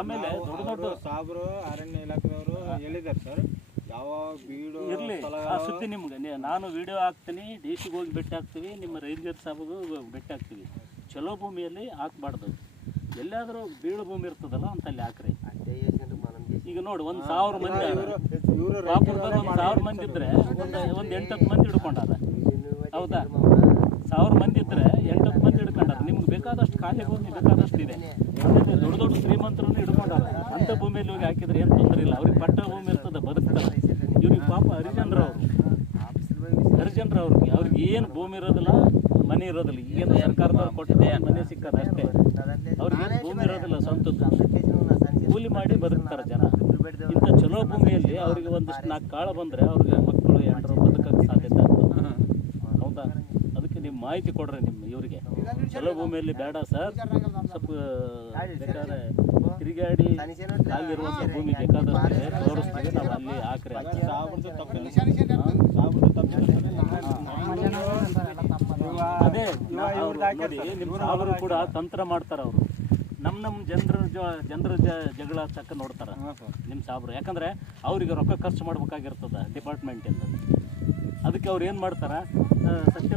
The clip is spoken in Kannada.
ಆಮೇಲೆ ದೊಡ್ಡ ದೊಡ್ಡ ಸಾಬ್ರು ಅರಣ್ಯ ಇಲಾಖೆದವರು ಹೇಳಿದ್ದಾರೆ ಸರ್, ಯಾವ ಬೀಡು ಇರಲಿ ಆ ಸುದ್ದಿ ನಿಮ್ಗೆ ನಾನು ವಿಡಿಯೋ ಹಾಕ್ತೀನಿ, ಡಿಸಿಗೆ ಹೋಗಿ ಭೇಟಿ ಹಾಕ್ತೀವಿ, ನಿಮ್ಮ ರೇಂಜರ್ ಸಾಬ್ಗೂ ಭೇಟಿ ಹಾಕ್ತೀವಿ. ಚಲೋ ಭೂಮಿಯಲ್ಲಿ ಹಾಕ್ಬಾರ್ದು, ಎಲ್ಲಾದರೂ ಬೀಳು ಭೂಮಿ ಇರ್ತದಲ್ಲ ಅಂತಲ್ಲಿ ಹಾಕ್ರಿ. ಈಗ ನೋಡಿ 1000 ಮಂದಿ ಪಾಪುರದಲ್ಲಿ 1000 ಮಂದಿ ಇದ್ರೆ ಒಂದು 8-10 ಮಂದಿ ಹಿಡ್ಕೊಂಡಾರ, ಹೌದಾ? 1000 ಮಂದಿ ಇದ್ರೆ 8-10 ಮಂದಿ ಹಿಡ್ಕೊಂಡಾರ. ನಿಮ್ಗೆ ಬೇಕಾದಷ್ಟು ಖಾಲಿ ಭೂಮಿ ಬೇಕಾದಷ್ಟು ಇದೆ. ಆಮೇಲೆ ದೊಡ್ಡ ದೊಡ್ಡ ಶ್ರೀಮಂತರನ್ನು ಹಿಡ್ಕೊಂಡಾರ. ಅಂಥ ಭೂಮಿಯಲ್ಲಿ ಹೋಗಿ ಹಾಕಿದ್ರೆ ಏನು ತೊಂದರೆ ಇಲ್ಲ. ಅವ್ರಿಗೆ ಪಟ್ಟ ಭೂಮಿ ಇರ್ತದೆ, ಬದುಕ್ತಾರೆ. ಇವ್ರಿಗೆ ಪಾಪ ಅವ್ರಿಗೆ ಏನು ಭೂಮಿ ಇರೋದಿಲ್ಲ, ಮನೆ ಇರೋದಿಲ್ಲ. ಏನು ಸರ್ಕಾರದವ್ರು ಕೊಟ್ಟಿದೆ ಮನೆ ಸಿಕ್ಕದ ಅಷ್ಟೇ, ಅವ್ರಿಗೆ ಭೂಮಿ ಇರೋದಿಲ್ಲ ಸ್ವಂತದ್ದು. ಕೂಲಿ ಮಾಡಿ ಬದುಕ್ತಾರೆ ಜನ. ಇಂಥ ಚಲೋ ಭೂಮಿಯಲ್ಲಿ ಅವ್ರಿಗೆ ಒಂದಿಷ್ಟು 4 ಕಾಳು ಬಂದರೆ ಅವ್ರಿಗೆ ಮಕ್ಕಳು ಹೆಂಡರು ಬದುಕಕ್ಕೆ ಸಾಧ್ಯತೆ ಆಗ್ತದೆ, ಹೌದಾ? ಅದಕ್ಕೆ ನಿಮ್ಮ ಮಾಹಿತಿ ಕೊಡ್ರಿ ನಿಮ್ಮ ಇವರಿಗೆ. ಚಲೋ ಭೂಮಿಯಲ್ಲಿ ಬೇಡ ಸರ್, ಸ್ವಲ್ಪ ಬೇಕಾದ್ರೆ ತಿರುಗಾಡಿ ಆಗಿರುವಂಥ ಭೂಮಿ ಬೇಕಾದಷ್ಟು ತೋರಿಸ್ತೀವಿ ನಾವು, ಅಲ್ಲಿ ಹಾಕ್ರಿ. ಅದೇ ನೋಡಿ, ನಿಮ್ಮ ಸಾಬ್ರು ಕೂಡ ತಂತ್ರ ಮಾಡ್ತಾರೆ. ಅವರು ನಮ್ಮ ಜನರ ಜಗಳ ತಕ್ಕ ನೋಡ್ತಾರೆ ನಿಮ್ಮ ಸಾಬ್ರು. ಯಾಕಂದ್ರೆ ಅವ್ರಿಗೆ ರೊಕ್ಕ ಖರ್ಚು ಮಾಡ್ಬೇಕಾಗಿರ್ತದೆ ಡಿಪಾರ್ಟ್ಮೆಂಟಿಂದ. ಅದಕ್ಕೆ ಅವ್ರು ಏನು ಮಾಡ್ತಾರೆ, ಸತ್ಯ